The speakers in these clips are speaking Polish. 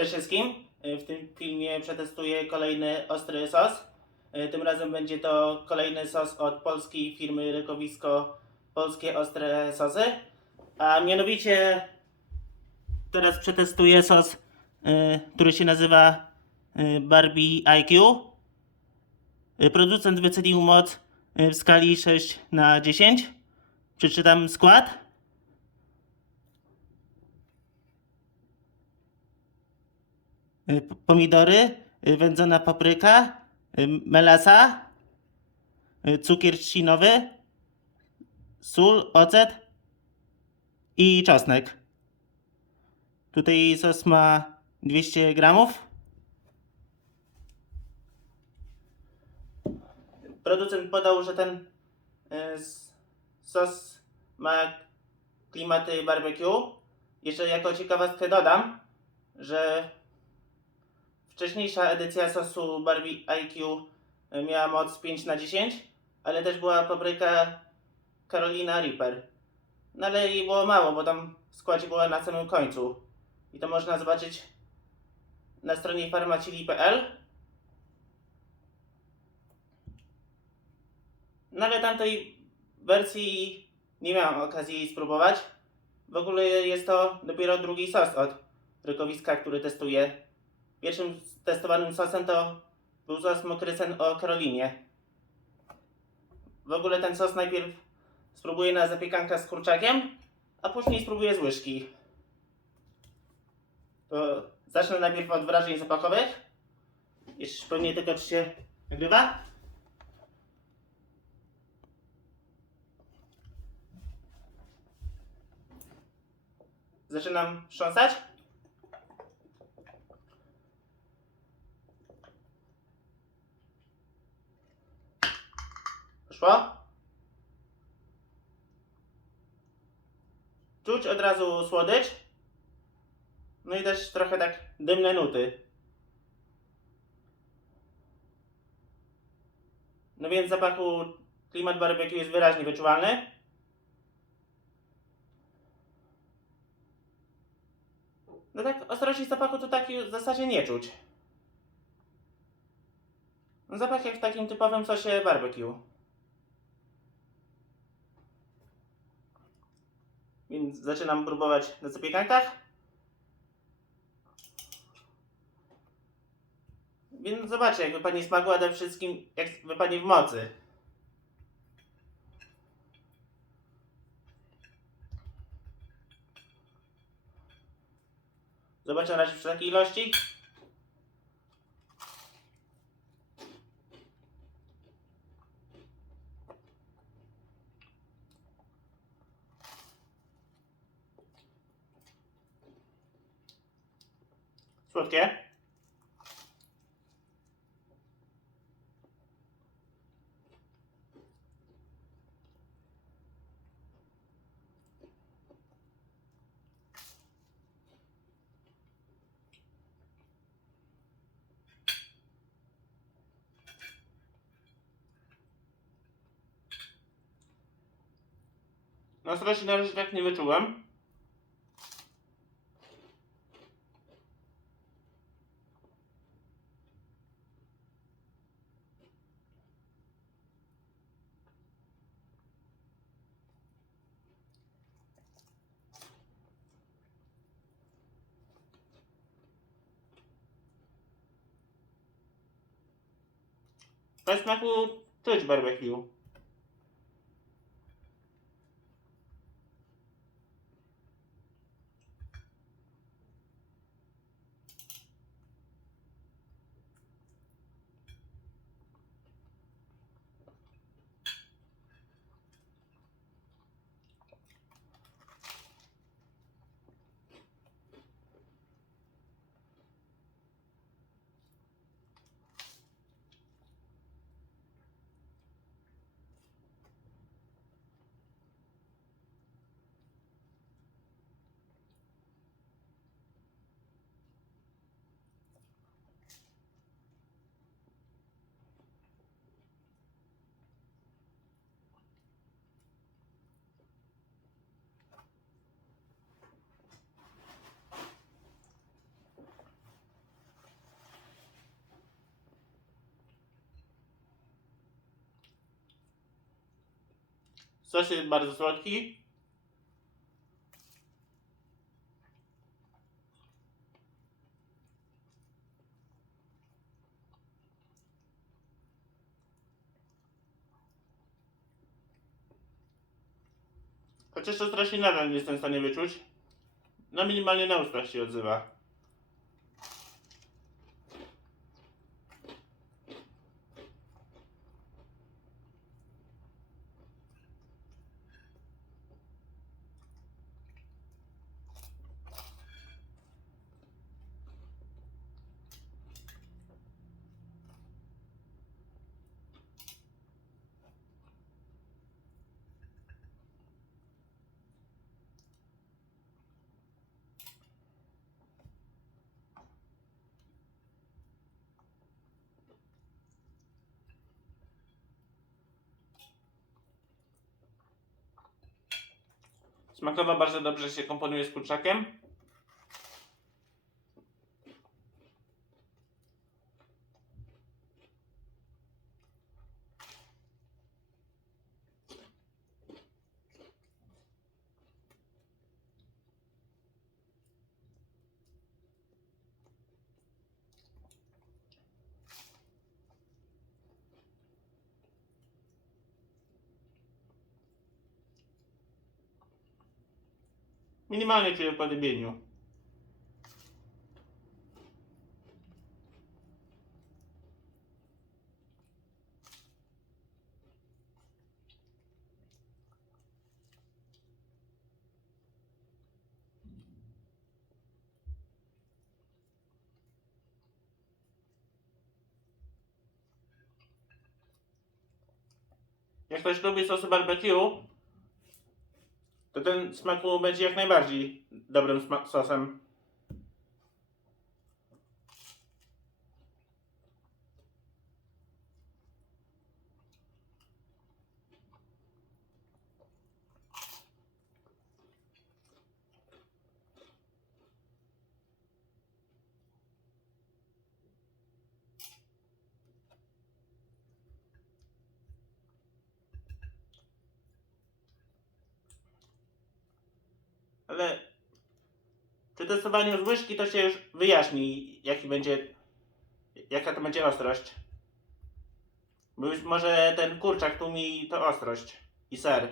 Cześć wszystkim. W tym filmie przetestuję kolejny ostry sos. Tym razem będzie to kolejny sos od polskiej firmy Rykowisko Polskie Ostre Sosy. A mianowicie teraz przetestuję sos, y, który się nazywa Barbie IQ. Producent wycenił moc w skali 6 na 10. Przeczytam skład. Pomidory, y, wędzona papryka, y, melasa, y, cukier trzcinowy, sól, ocet i czosnek. Tutaj sos ma 200 gramów. Producent podał, że ten y, sos ma klimaty barbecue. Jeszcze jako ciekawostkę dodam, że Wcześniejsza edycja sosu Barbie IQ miała moc 5 na 10, ale też była papryka Carolina Reaper. No ale jej było mało, bo tam w składzie była na samym końcu. I to można zobaczyć na stronie farmacili.pl. No ale tamtej wersji nie miałem okazji spróbować. W ogóle jest to dopiero drugi sos od rykowiska, który testuję. Pierwszym testowanym sosem to był sos mokrycen o Karolinie. W ogóle ten sos najpierw spróbuję na zapiekankę z kurczakiem, a później spróbuję z łyżki. To zacznę najpierw od wrażeń zapachowych. Jeszcze pewnie tylko czy się nagrywa. Zaczynam wstrząsać. Poszło? Czuć od razu słodycz. No i też trochę tak dymne nuty. No więc zapachu klimat barbecue jest wyraźnie wyczuwalny. No tak ostrości zapachu to taki w zasadzie nie czuć. No zapach jak w takim typowym sosie barbecue. Więc zaczynam próbować na zapiekankach. Więc zobaczcie, jak wypadnie smaku, przede wszystkim jak wypadnie w mocy. Zobaczę na razie przy takiej ilości. Słodkie. Strasznie na razie tak nie wyczułem. To smaku czuć barbecue. Sos jest bardzo słodki. Chociaż to strasznie nadal nie jestem w stanie wyczuć. No minimalnie na ustach się odzywa. Smakowo bardzo dobrze się komponuje z kurczakiem. Minimalnie czuję w podybieniu. Jak ktoś lubi sosy barbecue, to ten smaku będzie jak najbardziej dobrym sma- sosem. Ale przy testowaniu łyżki to się już wyjaśni, jaki będzie, jaka to będzie ostrość. Bo może ten kurczak tłumi to ostrość i ser.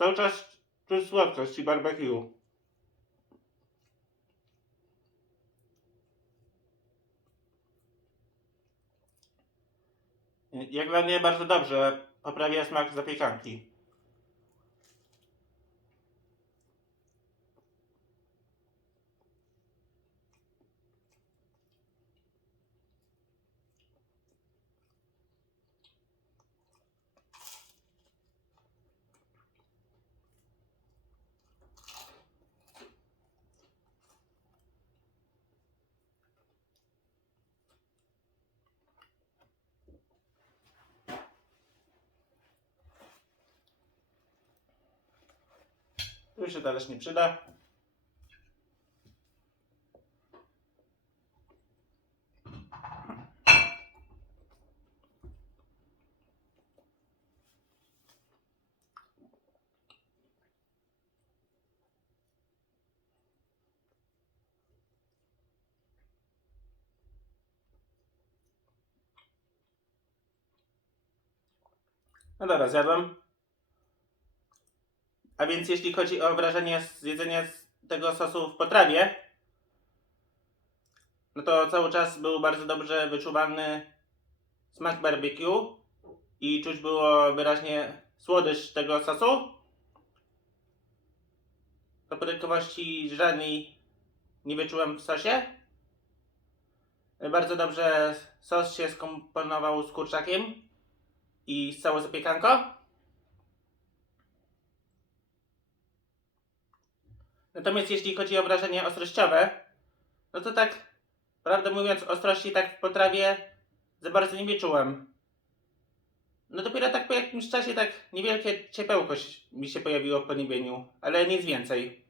Cały czas czuć słodkość i barbecue. Jak dla mnie bardzo dobrze poprawia smak zapiekanki. Tu się talerz nie przyda. No dobra, zjadłem. A więc jeśli chodzi o wrażenie z jedzenia tego sosu w potrawie, no to cały czas był bardzo dobrze wyczuwalny smak barbecue. i czuć było wyraźnie słodycz tego sosu. Dodatkowości żadnej nie wyczułem w sosie. Bardzo dobrze sos się skomponował z kurczakiem i z całą zapiekanką. Natomiast jeśli chodzi o wrażenie ostrościowe, no to tak, prawdę mówiąc, ostrości tak w potrawie za bardzo nie wyczułem. No dopiero tak po jakimś czasie tak niewielkie ciepełko mi się pojawiło w podniebieniu, ale nic więcej.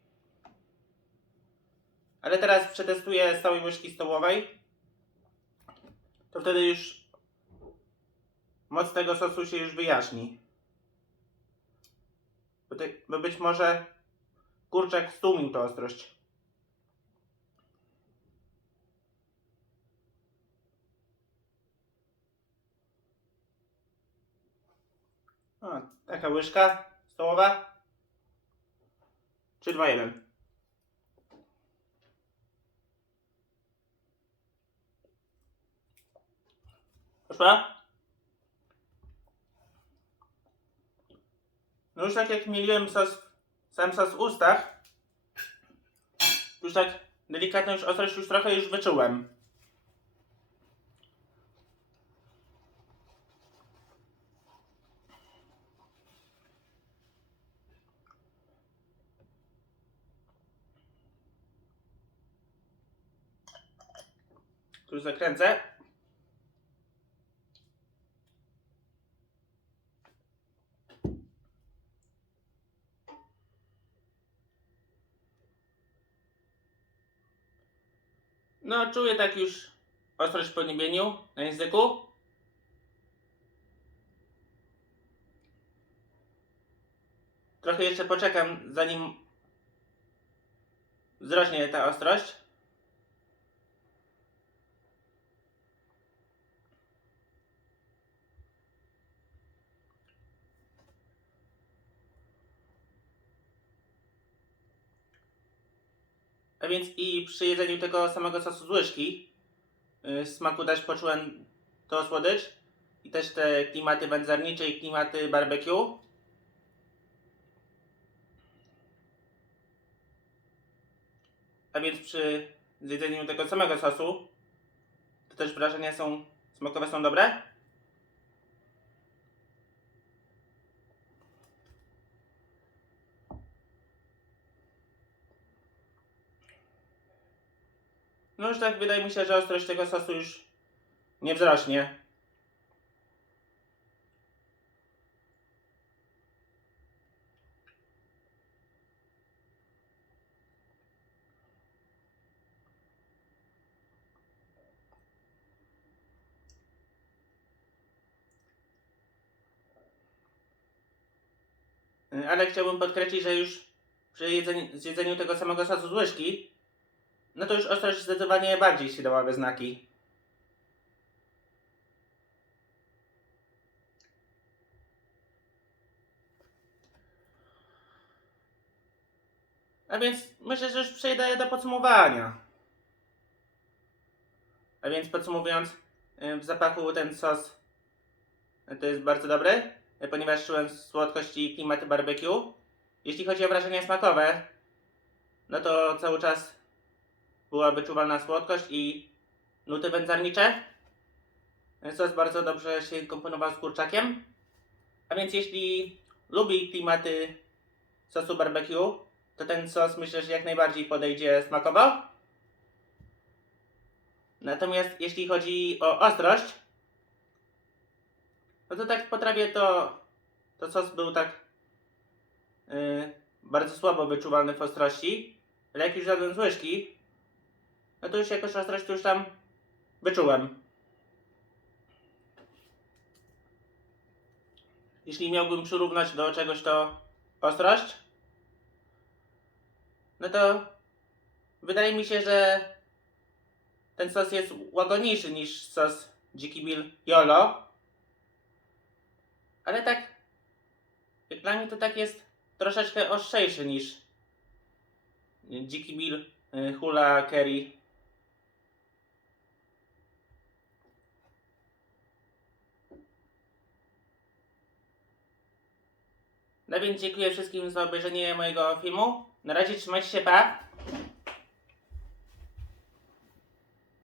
Ale teraz przetestuję z całej łyżki stołowej. To wtedy już moc tego sosu się już wyjaśni. Bo, te, bo być może kurczak stłumił tę ostrość. Taka łyżka stołowa. 3, 2, 1. Poszła? No już tak jak mieliłem sos, sam w ustach, już tak delikatną już ostrość już trochę już wyczułem. Tu zakręcę. No, czuję tak już ostrość w podniebieniu na języku. Trochę jeszcze poczekam, zanim wzrośnie ta ostrość. A więc i przy jedzeniu tego samego sosu z łyżki yy, smaku też poczułem to słodycz i też te klimaty wędzarnicze i klimaty barbecue. A więc przy zjedzeniu tego samego sosu to też wrażenia są smakowe są dobre. No już tak wydaje mi się, że ostrość tego sosu już nie wzrośnie. Ale chciałbym podkreślić, że już przy jedzeniu, tego samego sosu z łyżki no to już ostrość zdecydowanie bardziej się dała we znaki. A więc myślę, że już przejdę do podsumowania. A więc podsumowując, y, w zapachu ten sos y, to jest bardzo dobry, y, ponieważ czułem słodkość i klimaty barbecue. Jeśli chodzi o wrażenia smakowe, no to cały czas była wyczuwalna słodkość i nuty wędzarnicze. Sos bardzo dobrze się komponował z kurczakiem. A więc jeśli lubi klimaty sosu barbecue, to ten sos myślę, że jak najbardziej podejdzie smakowo. Natomiast jeśli chodzi o ostrość, no to tak w to, to sos był tak yy, bardzo słabo wyczuwalny w ostrości. Ale jak już jadłem z łyżki, no to już jakoś ostrość już tam wyczułem. Jeśli miałbym przyrównać do czegoś to ostrość, no to wydaje mi się, że ten sos jest łagodniejszy niż sos Dziki Bill Yolo. Ale tak, jak dla mnie to tak jest troszeczkę ostrzejszy niż Dziki Bill y, Hula Kerry. No więc dziękuję wszystkim za obejrzenie mojego filmu. Na razie trzymajcie się, pa!